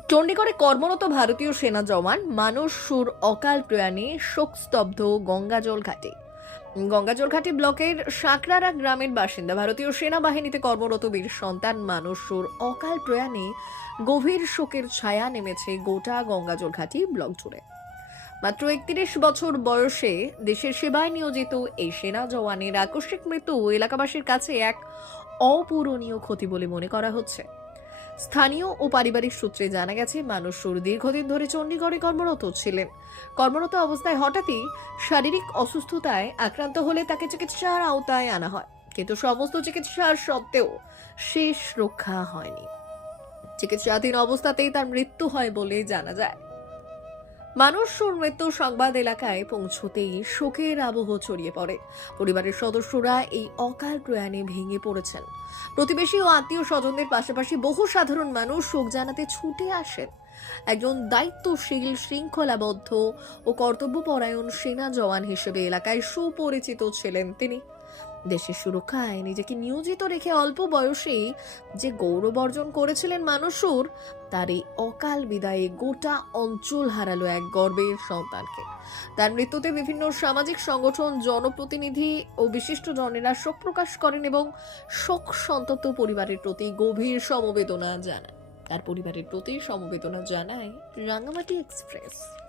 চণ্ডীগড়ে কর্মরত ভারতীয় সেনা জওয়ান মানস সুর অকাল প্রয়াণে শোকস্তব্ধ গঙ্গাজল ঘাটে। গঙ্গাজল ঘাটি ব্লকের সাঁকরারা গ্রামের বাসিন্দা ভারতীয় সেনাবাহিনীতে কর্মরত বীর সন্তান মানস সুর অকাল প্রয়াণে গভীর শোকের ছায়া নেমেছে গোটা গঙ্গাজল ঘাটি ব্লক জুড়ে। মাত্র একত্রিশ বছর বয়সে দেশের সেবায় নিয়োজিত এই সেনা জওয়ানের আকস্মিক মৃত্যু এলাকাবাসীর কাছে এক অপূরণীয় ক্ষতি বলে মনে করা হচ্ছে। স্থানীয় ও পারিবারিক সূত্রে জানা গেছে মানুষুর দীর্ঘদিন ধরে চণ্ডীগড়ে কর্মরত ছিলেন। কর্মরত অবস্থায় হঠাৎই শারীরিক অসুস্থতায় আক্রান্ত হলে তাকে চিকিৎসার আওতায় আনা হয়। কিন্তু সমস্ত চিকিৎসার সত্ত্বেও শেষ রক্ষা হয়নি। চিকিৎসাধীন অবস্থাতেই তার মৃত্যু হয় বলে জানা যায়। মানুষের মৃত্যু সংবাদ এলাকায় পৌঁছতেই শোকের আবহ ছড়িয়ে পড়ে। পরিবারের সদস্যরা এই অকাল প্রয়াণে ভেঙে পড়েছেন। প্রতিবেশী ও আত্মীয় স্বজনদের পাশাপাশি বহু সাধারণ মানুষ শোক জানাতে ছুটে আসেন। একজন দায়িত্বশীল, শৃঙ্খলাবদ্ধ ও কর্তব্যপরায়ণ সেনা জওয়ান হিসেবে এলাকায় সুপরিচিত ছিলেন তিনি। দেশের সুরক্ষায় নিজেকে নিয়োজিত রেখে অল্প বয়সেই যে গৌরব অর্জন করেছিলেন মানুষুর তার এই অকাল বিদায়ে গোটা অঞ্চল হারালো এক গর্বের সন্তানকে। তার মৃত্যুতে বিভিন্ন সামাজিক সংগঠন, জনপ্রতিনিধি ও বিশিষ্ট জনেরা শোক প্রকাশ করেন এবং শোক সন্তপ্ত পরিবারের প্রতি গভীর সমবেদনা জানান। তার পরিবারের প্রতি সমবেদনা জানায় রাঙামাটি এক্সপ্রেস।